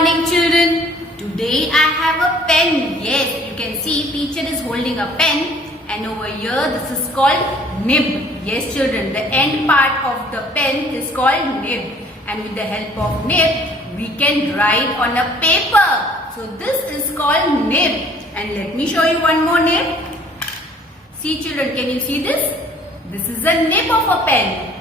morning, children. Today I have a pen. Yes, you can see teacher is holding a pen, and over here this is called nib. Yes, children, the end part of the pen is called nib, and with the help of nib we can write on a paper. So this is called nib, and let me show you one more nib. See, children, can you see this? This is a nib of a pen.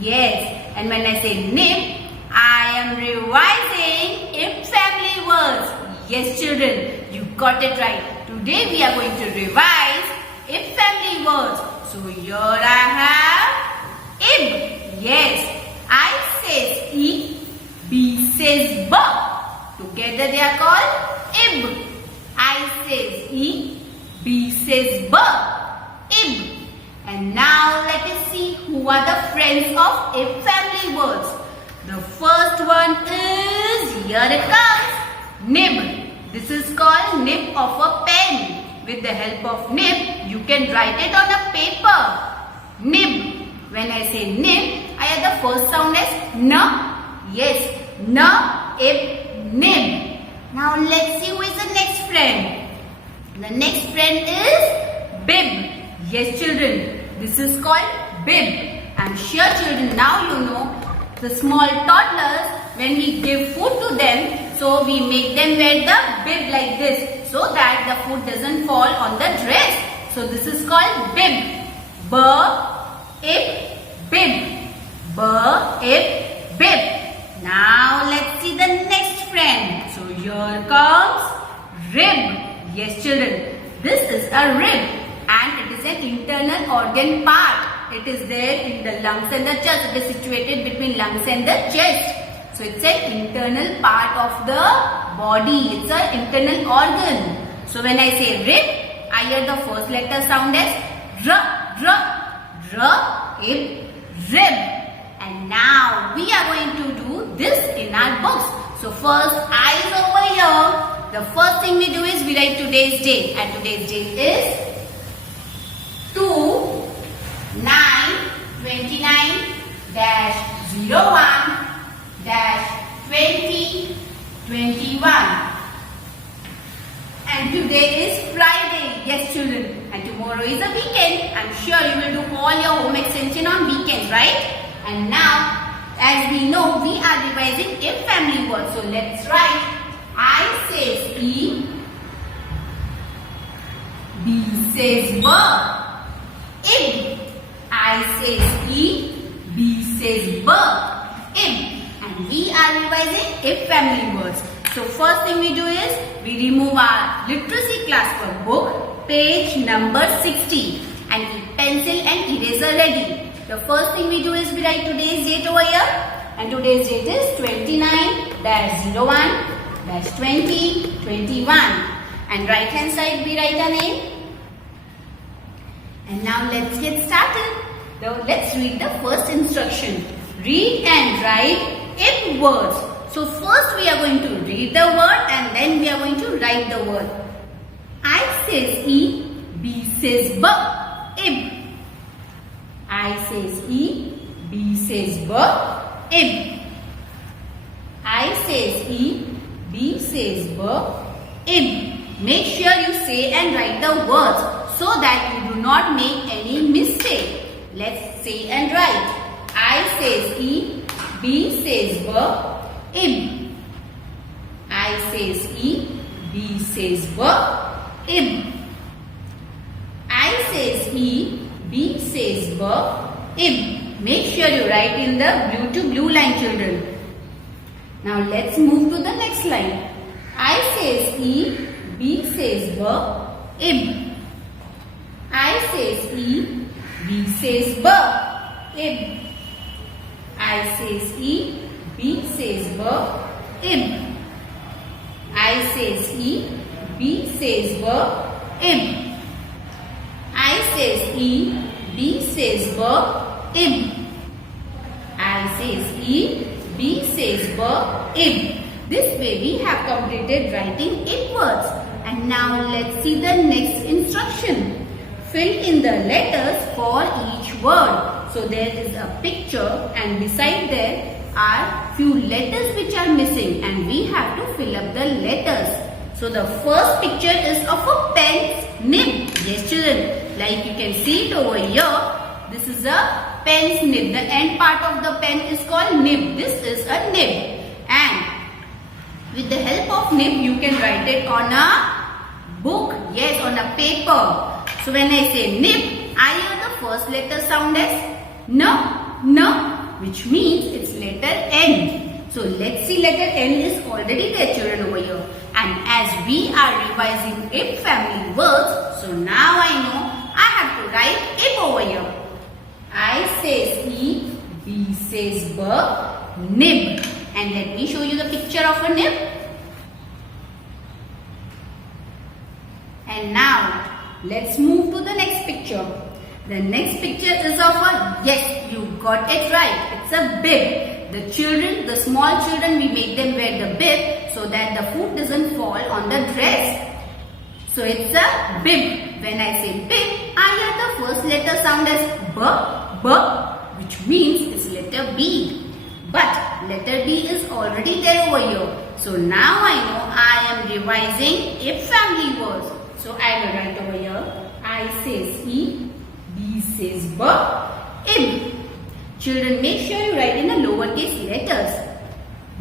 Yes, and when I say nib, I am revising if family words. Yes, children, you got it right. Today we are going to revise if family words. So here I have ib. Yes, I says e, b says b. Together they are called ib. I says e, b says b. Ib. And now let us see who are the friends of if family words. The first one is, here it comes, nib. This is called nib of a pen. With the help of nib, you can write it on a paper. Nib. When I say nib, I have the first sound as n. Yes, n, ib, nib. Now let's see who is the next friend. The next friend is bib. Yes, children, this is called bib. I'm sure, children, now you know the small toddlers, when we give food to them, so we make them wear the bib like this, so that the food doesn't fall on the dress. So this is called bib. B-ib, bib. B-ib, bib. Now let's see the next friend. So here comes rib. Yes, children, this is a rib, and it is an internal organ part. It is there in the lungs and the chest. It is situated between lungs and the chest. So it's an internal part of the body. It's an internal organ. So when I say rib, I hear the first letter sound as r, r, r, ib, rib. And now we are going to do this in our books. So first, eyes over here. The first thing we do is we write today's date, and today's date is 2/9/29-01-2021. And today is Friday. Yes, children. And tomorrow is a weekend. I'm sure you will do all your home extension on weekends, right? And now, as we know, we are revising if family words. So let's write. I says E, B says B, ib. I says E, B says B, ib. And we are revising if family words. So first thing we do is we remove our literacy class workbook, page number 60, and keep pencil and eraser ready. The first thing we do is we write today's date over here, and today's date is 29-01-2021. And right hand side we write a name. And now let's get started. Now let's read the first instruction. Read and write if words. So first we are going to read the word, and then we are going to write the word. I says E, B says B, ib. I says E, B says B, ib. I says E, B says B, ib. Make sure you say and write the words so that you do not make any mistake. Let's say and write. I says E, B says B, ib. I says E, B says B, ib. I says E, B says B, ib. Make sure you write in the blue to blue line, children. Now let's move to the next line. I says E, B says B, ib. I says E, B says B, ib. I says E, B says B, ib. I says E, B says B, ib. I says E, B says B, ib. I says E, B says B, ib. This way we have completed writing if words. And now let's see the next instruction. Fill in the letters for each word. So there is a picture, and beside there are few letters which are missing and we have to fill up the letters. So the first picture is of a pen's nib. Yes children, like you can see it over here. This is a pen's nib. The end part of the pen is called nib. This is a nib. And with the help of nib you can write it on a book. Yes, on a paper. So when I say nib, I hear the first letter sound as N, which means it's letter N. So let's see, letter N is already there children over here. And as we are revising ib family words, so now I know I have to write ib over here. I says E, B says B, nib. And let me show you the picture of a nib. And now let's move to the next picture. The next picture is of a, yes, you got it right. It's a bib. The children, the small children, we make them wear the bib so that the food doesn't fall on the dress. So it's a bib. When I say bib, I hear the first letter sound as B, which means it's letter B. But letter B is already there over here. So now I know I am revising ib family words. So I will write over here, I says E, B says B, ib. Children, make sure you write in the lowercase letters.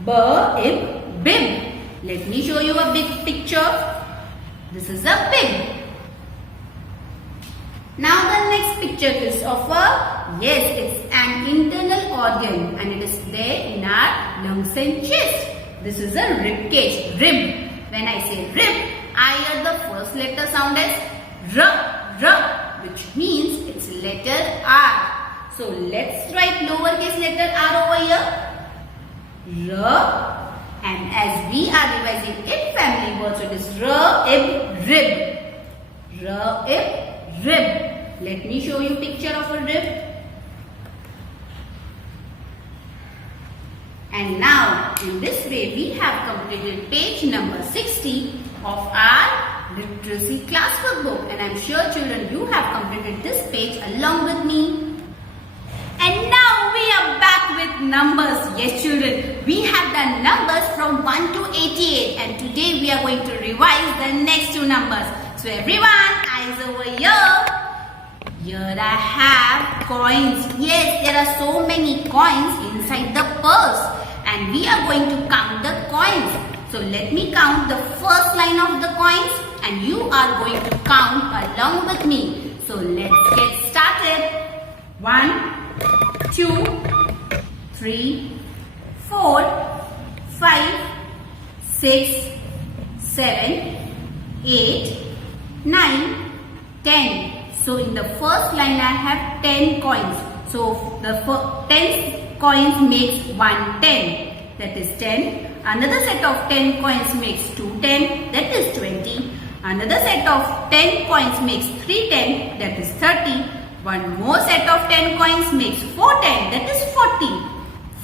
B, ib, bib. Let me show you a big picture. This is a bib. Now the next picture is of a, yes, it's an internal organ and it is there in our lungs and chest. This is a rib cage, rib. When I say rib, I hear the first letter sound as R, which means it's letter R. So let's write lowercase letter r over here. R. And as we are revising ib family words, so it is R, ib, rib. R, ib, rib. Let me show you picture of a rib. And now in this way we have completed page number 60 of our literacy classwork book. And I'm sure children you have completed this page along with me. And now we are back with numbers. Yes children, we have done numbers from 1 to 88 and today we are going to revise the next two numbers. So everyone, eyes over here. Here I have coins. Yes, there are so many coins inside the purse and we are going to count the coins. So let me count the first line of the coins and you are going to count along with me. So let's get started. 1, 2, 3, 4, 5, 6, 7, 8, 9, 10. So in the first line I have 10 coins. So the 10 coins makes 1 10. That is 10. Another set of 10 coins makes 2 10. That is 20. Another set of 10 coins makes 3 10. That is 30. One more set of 10 coins makes 4 10. That is 40.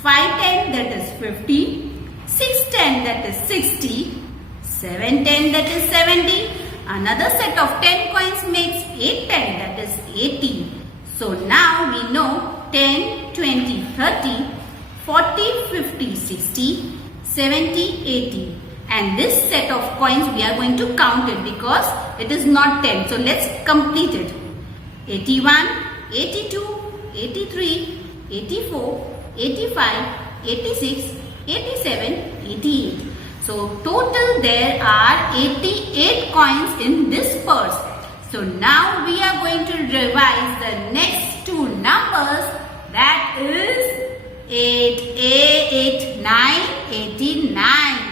5 10. That is 50. 6 10. That is 60. 7 10. That is 70. Another set of 10 coins makes 8 10. That is 80. So now we know 10, 20, 30, 40, 50, 60, 70, 80. And this set of coins we are going to count it because it is not 10. So let's complete it. 81, 82, 83, 84, 85, 86, 87, 88. So total there are 88 coins in this purse. So now we are going to revise the next two numbers, that is 8, 8, 9, 89.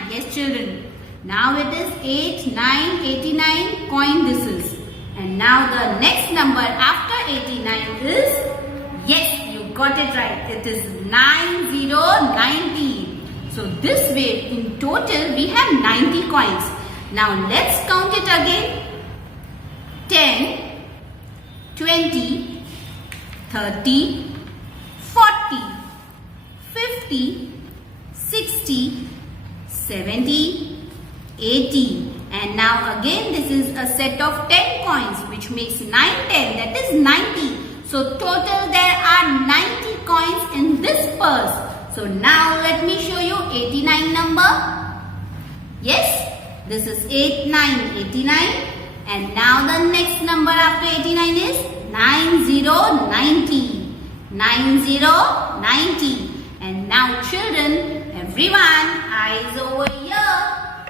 Yes children. Now it is 8, 9, 89 coin this is. And now the next number after 89 is, yes, you got it right. It is 90. So this way in total we have 90 coins. Now let's count it again. 10, 20, 30, 40, 50, 60, 70, 80. And now again this is a set of 10 coins which makes 9, 10. That is 90. So total there are 90 coins in this purse. So now let me show you 89 number. Yes, this is 8, 9, 89. And now the next number after 89 is 90, 90. 90, 90. And now children, everyone, eyes over here.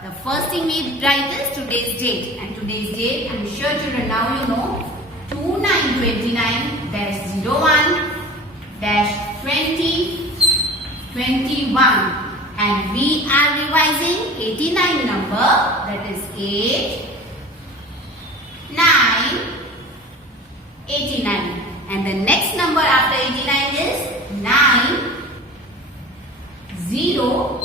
The first thing we write is today's date. And today's date, I'm sure children now you know, 29/29-01-2021. And we are revising 89 number, that is 8, 9, 89. And the next number after 89 is 9, 0,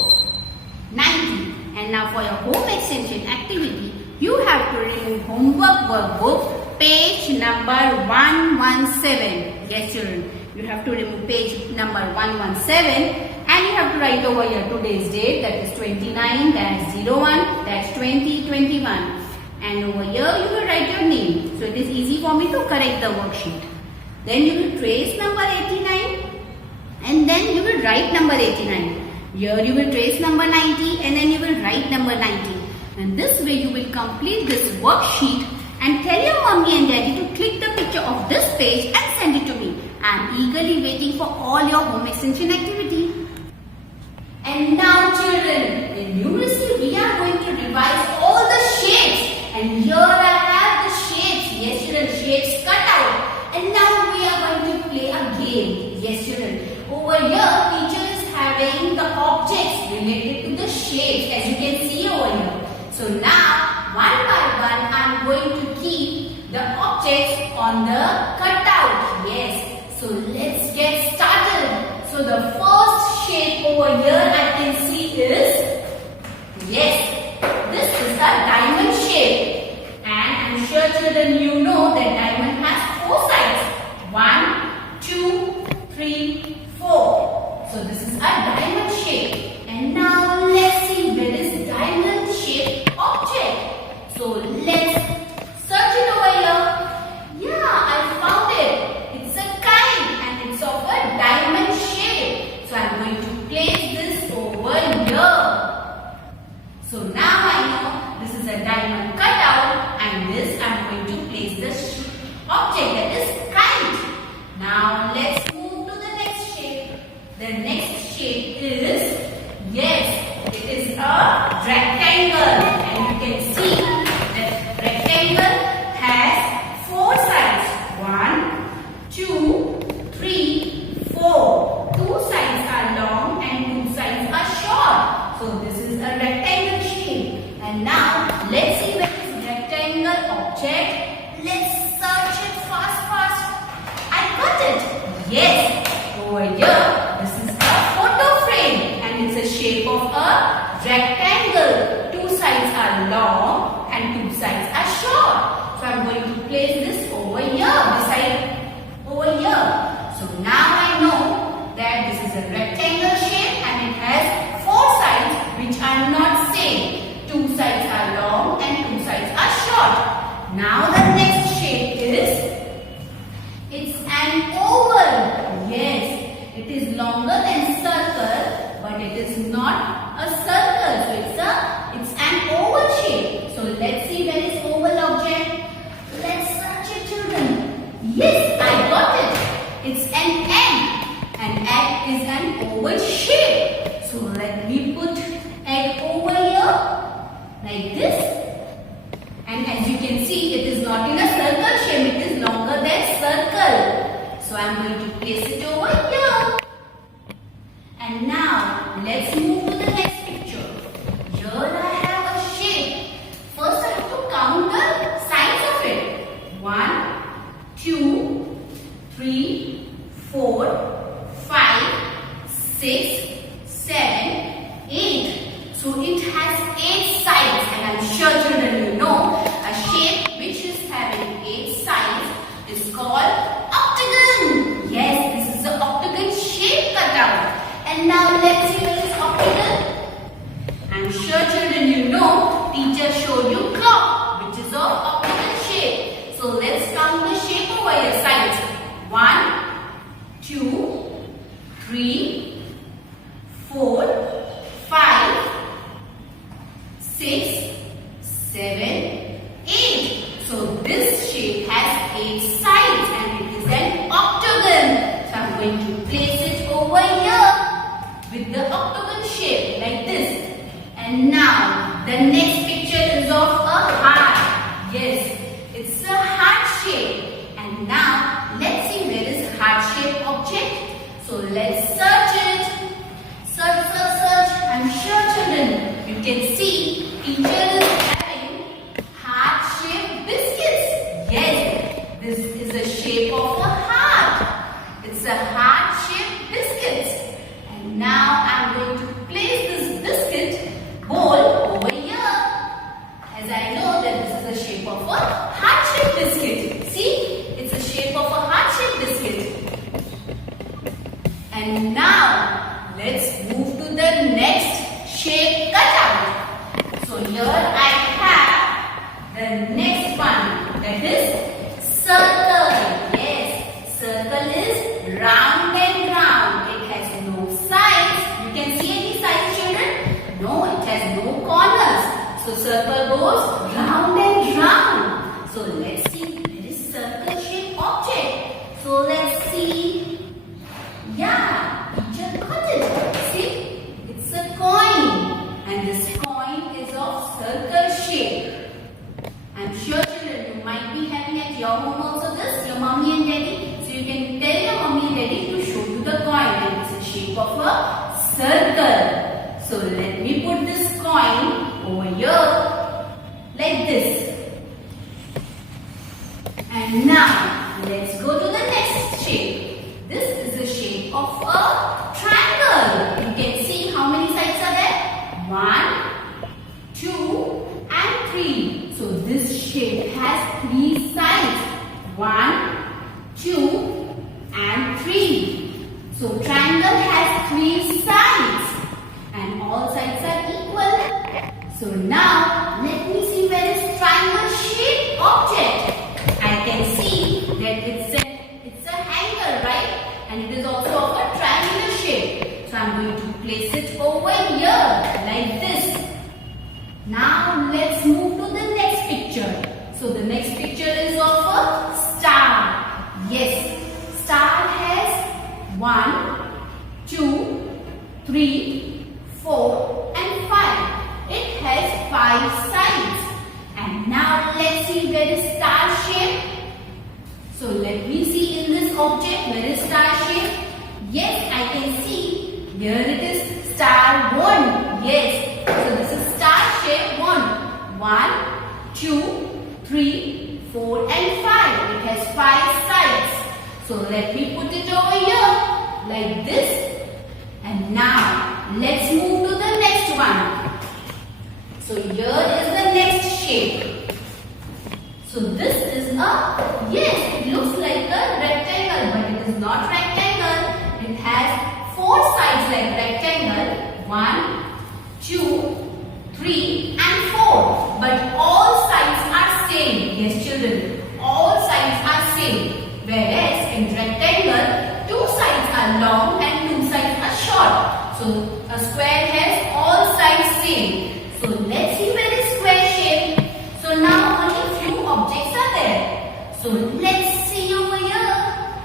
90. And now for your home extension activity, you have to remove homework workbook page number 117. Yes children, you have to remove page number 117 and you have to write over here today's date, that is 29-01-2021. And over here you will write your name. So it is easy for me to correct the worksheet. Then you will trace number 89 and then you will write number 89. Here you will trace number 90 and then you will write number 90. And this way you will complete this worksheet and tell your mommy and daddy to click the picture of this page and send it to me. I am eagerly waiting for all your home extension activity. And now children, in numeracy we are going to revise all the shapes. And here I have the shapes. Yes children, shapes cut out. And now we are going to play a game. Yes children, over here teacher is having the objects related to the shapes as you can see over here. So now one by one I am going to keep the objects on the cutout. Yes, so let's get started. So the first shape over here I can see is, yes, this is a diamond shape. And I'm sure children you know that diamond has 4 sides. 1, 2, 3, 4. So this is a diamond shape. And now let's see where is diamond shaped object. So let's search it over here. Yeah, I found it. It's a kite and it's of a diamond shape. So I'm going to place this over here. So now I know this is a diamond cutout and this I'm going to place this object, that is kite. Now let's move to the next shape. The next shape is, yes, it is a rectangle. And you can see that rectangle has 4 sides. 1, 2, 3, 4. 2 sides are long and 2 sides are short. So this is a rectangle shape. And now let's see where this rectangle object. Let's search it fast. I got it. Yes, over here this is a photo frame and it's a shape of a rectangle. 2 sides are long and 2 sides are short. So I'm going to place this over here, over here. So now I know that this is a rectangle shape and it has 4 sides which are not same. 2 sides are long and 2 sides are short. Now the next shape is, it's an oval. Yes, it is longer than circle, but it is not a circle. So it's an oval shape. So let's see where is oval object. Let's search it children. Yes, I got it. It's an egg. An egg is an oval shape. So let me put egg over here like this. And as you can see, it is not in a circle shape. It is longer than circle. So I'm going to place it over here. And now let's move to the next picture. Here I have a shape. First I have to count the sides of it. 1, 2, 3, 4, 5, 6, 7, 8. So it has 8 sides and I'm sure children you know a shape which is having 8 sides is called octagon. Yes, this is the octagon shape cutout. And now let's see what is octagon. I'm sure children you know teacher showed you clock which is of octagon shape. So let's count the shape over your sides. 1, 2, 3, the next picture is of a heart. Yes, it's a heart shape. And now let's see where is heart shaped object. So let's search it. Search, search, search. I'm sure children, you can see teacher is having heart shaped biscuits. Yes, this is the shape of a heart. It's a heart shaped biscuits. And now I'm going to place this biscuit bowl over here. As I know that this is the shape of a heart-shaped biscuit. See, it's the shape of a heart-shaped biscuit. And now, let's move to the next shape cutout. So here I have the next one, that is circle. Yes, circle is round and round. It has no sides. You can see any sides, children? No, it has no corners. So circle goes round and round. So let's see this circle shaped object. So let's see. Yeah, teacher got it. See, it's a coin. And this coin is of circle shape. I'm sure children, you might be having at your home also this, your mommy and daddy. So you can tell your mommy and daddy to show you the coin. And it's the shape of a circle. So let me put this coin over here like this. And now let's go to the next shape. This is the shape of a triangle. You can see how many sides are there? 1, 2 and 3. So this shape has 3 sides. 1, 2 and 3. So triangle has 3 sides. And all sides are equal. So now let me see where is triangle shaped object. I can see that it's a hanger, right? And it is also of a triangular shape. So I'm going to place it over here like this. Now let's move to the next picture. So the next picture is of a star. Yes, star has 1, 2, 3, 4 and 5. It has 5 sides. And now let's see where is star shape. So let me see in this object where is star shape. Yes, I can see. Here it is star 1. Yes. So this is star shape 1. 1, 2, 3, 4 and 5. It has 5 sides. So let me put it over here like this. And now let's move to the next one. So here is the next shape. So this is yes, it looks like a rectangle, but it is not rectangle. It has 4 sides like rectangle. 1, 2, 3 and 4. But all sides are same. Yes, children, all sides are same. Whereas in rectangle, 2 sides are long and 2 sides are short. So a square has all sides same. So let's see where is square shape. So now only few objects are there. So let's see over here.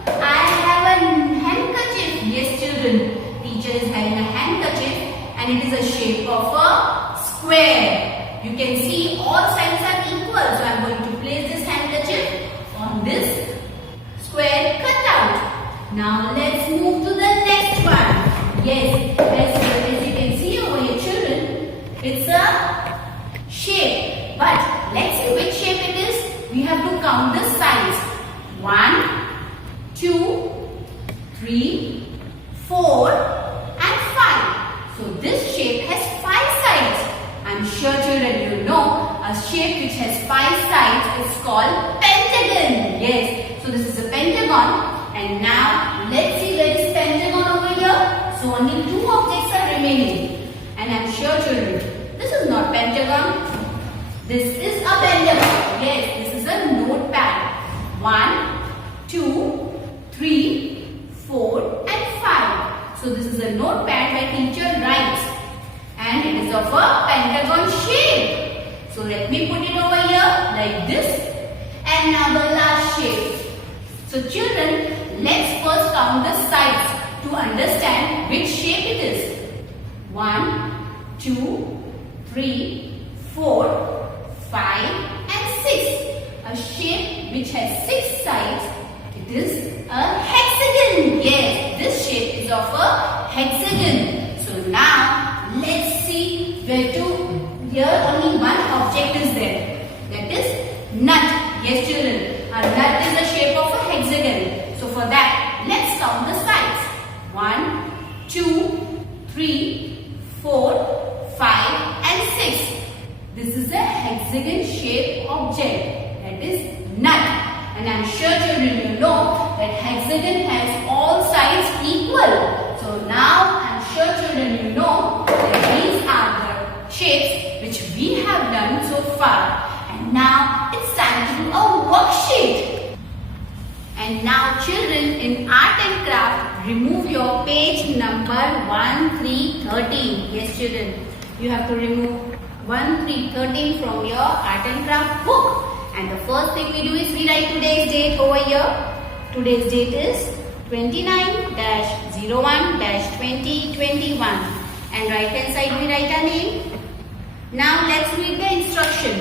I have a handkerchief. Yes, children. Teacher is having a handkerchief and it is a shape of a square. You can see all sides are equal. So I am going to place this handkerchief on this square cutout. Now let's move to the next one. Yes, as you can see over here, children, it's a shape. But let's see which shape it is. We have to count the sides. 1, 2, 3, 4 and 5. So this shape has 5 sides. I'm sure children you know a shape which has 5 sides is called pentagon. Yes. So this is a pentagon. And now let's see where is pentagon over here. So only 2 objects are remaining. And I'm sure children, this is not pentagon. This is a pentagon. Yes, this is a notepad. 1, 2, 3, 4 and 5. So this is a notepad where teacher writes. And it is of a pentagon shape. So let me put it over here like this. And now the last shape. So children, let's first count the sides to understand which shape it is. 1, 2, 3, 4, 5 and 6. A shape which has 6 sides. It is a hexagon. Yes, this shape is of a hexagon. So now let's see where to. Here only one object is there. That is nut. Yes children, a nut is the shape of a hexagon. So for that, let's count the sides. 1, 2, 3, 4, 5 and 6. This is a hexagon shaped object. That is nut. And I am sure children you know that hexagon has all sides equal. So now I am sure children you know that these are the shapes which we have done so far. And now it's time to do a worksheet. And now children, in art and craft, remove your page number 1, 3, 13. Yes children, you have to remove 1, 3, 13 from your art and craft book. And the first thing we do is we write today's date over here. Today's date is 29-01-2021. And right hand side we write our name. Now let's read the instruction.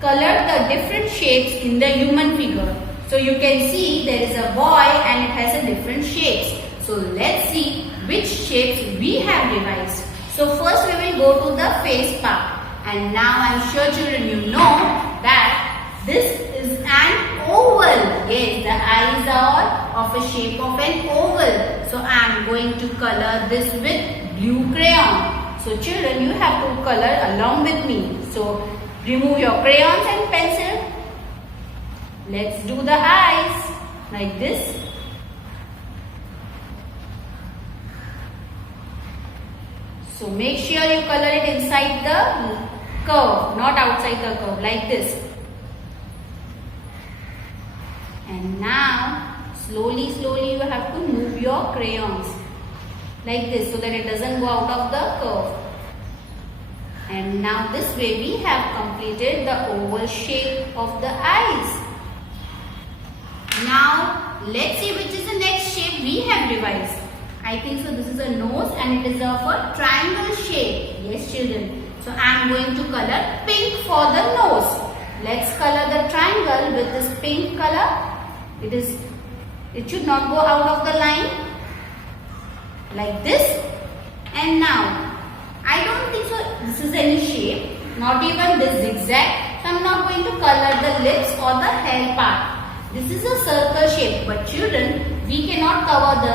Color the different shapes in the human figure. So you can see there is a boy and it has a different shapes. So let's see which shapes we have revised. So first we will go to the face part. And now I am sure children you know that this is an oval. Yes, the eyes are of a shape of an oval. So I am going to color this with blue crayon. So children, you have to color along with me. So remove your crayons and pencil. Let's do the eyes like this. So make sure you color it inside the curve, not outside the curve, like this. And now slowly you have to move your crayons like this so that it doesn't go out of the curve. And now this way we have completed the oval shape of the eyes. Now let's see which is the next shape we have revised. I think so this is a nose and it is of a triangle shape. Yes children. So I am going to color pink for the nose. Let's color the triangle with this pink color. It should not go out of the line. Like this. And now I don't think so this is any shape, not even this zigzag. So I am not going to color the lips or the hair part. This is a circle shape, but children, we cannot color the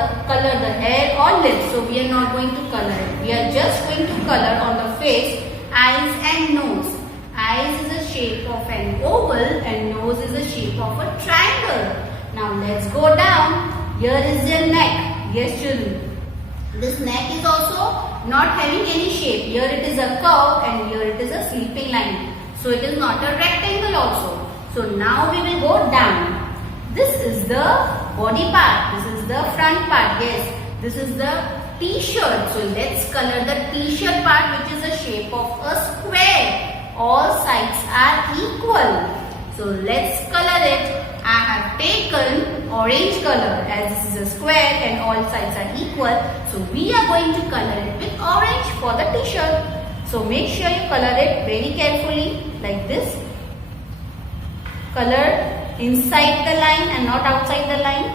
hair or lips, so we are not going to color it. We are just going to color on the face, eyes and nose. Eyes is a shape of an oval and nose is a shape of a triangle. Now let's go down. Here is your neck. Yes children. This neck is also not having any shape. Here it is a curve and here it is a sleeping line. So it is not a rectangle also. So now we will go down. This is the body part. This is the front part. Yes. This is the t-shirt. So let's color the t-shirt part which is a shape of a square. All sides are equal. So let's color it. I have taken orange color as this is a square and all sides are equal. So we are going to color it with orange for the t-shirt. So make sure you color it very carefully like this. Color inside the line and not outside the line.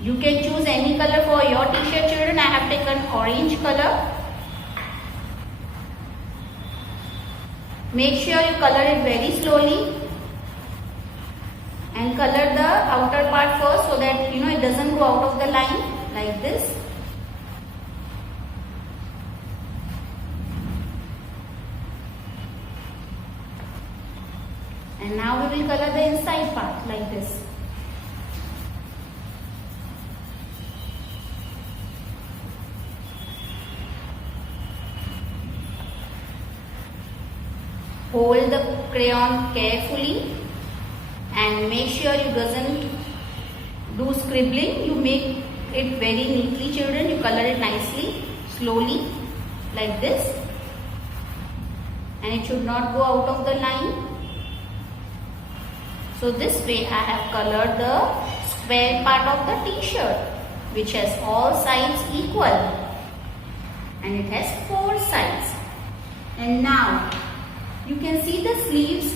You can choose any color for your t-shirt children. I have taken orange color. Make sure you color it very slowly and color the outer part first so that it doesn't go out of the line like this. And now we will color the inside part like this. Hold the crayon carefully and make sure you doesn't do scribbling. You make it very neatly children. You color it nicely, slowly like this. And it should not go out of the line. So this way I have colored the square part of the t-shirt which has all sides equal. and it has 4 sides. And now you can see the sleeves.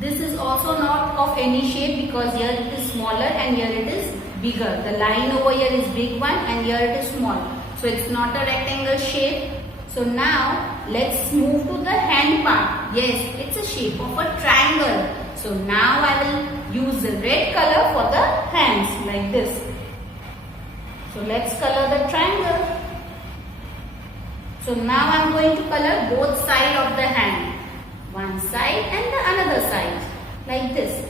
This is also not of any shape because here it is smaller and here it is bigger. The line over here is big one and here it is small. So it's not a rectangle shape. So now let's move to the hand part. Yes, it's a shape of a triangle. So now I will use the red color for the hands like this. So let's color the triangle. So now I am going to color both sides of the hand. One side and the another side like this.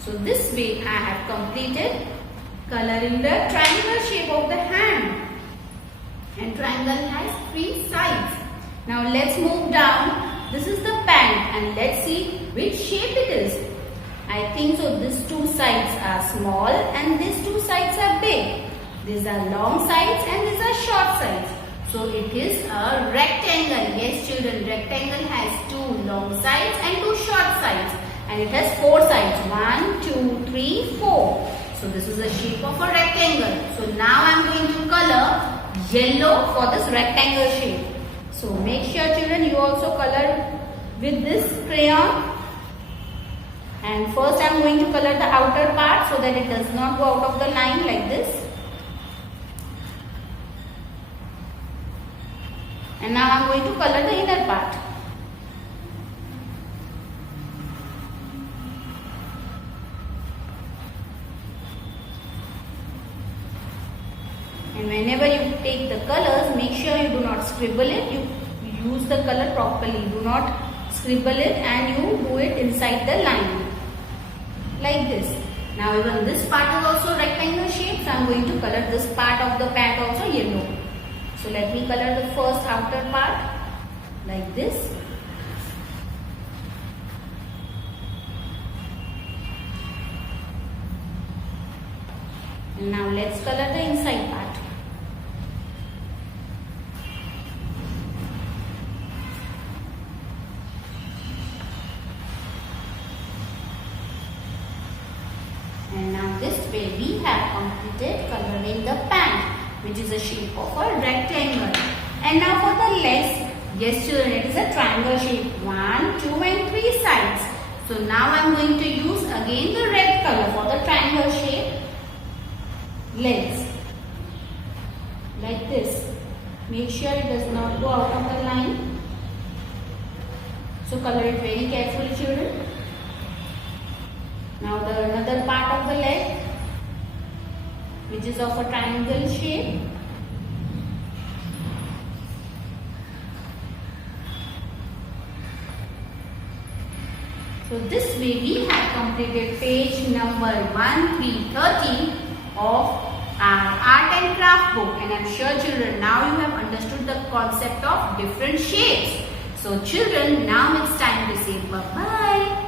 So this way I have completed coloring the triangle shape of the hand. And triangle has 3 sides. Now let's move down. This is the pant and let's see which shape it is. I think so these 2 sides are small and these 2 sides are big. These are long sides and these are short sides. So it is a rectangle. Yes children, rectangle has 2 long sides and 2 short sides. And it has 4 sides. 1, 2, 3, 4. So this is the shape of a rectangle. So now I am going to color yellow for this rectangle shape. So make sure children you also color with this crayon. And first I am going to color the outer part so that it does not go out of the line like this. And now I am going to color the inner part. And whenever you take the colors, make sure you do not scribble it. You use the color properly. Do not scribble it and you do it inside the line. Like this. Now even this part is also rectangle shape. So I am going to color this part of the pant also yellow. So let me color the first outer part like this. And now let's color the inside part. And now this way we have completed coloring the pant, which is a shape of a rectangle. And now for the legs, yes children, it is a triangle shape. 1, 2 and 3 sides. So now I am going to use again the red color for the triangle shape legs. Like this. Make sure it does not go out of the line. So color it very carefully children. Now the another part of the leg, which is of a triangle shape. So this way we have completed page number 1330 of our art and craft book. And I am sure children now you have understood the concept of different shapes. So children, now it's time to say bye-bye.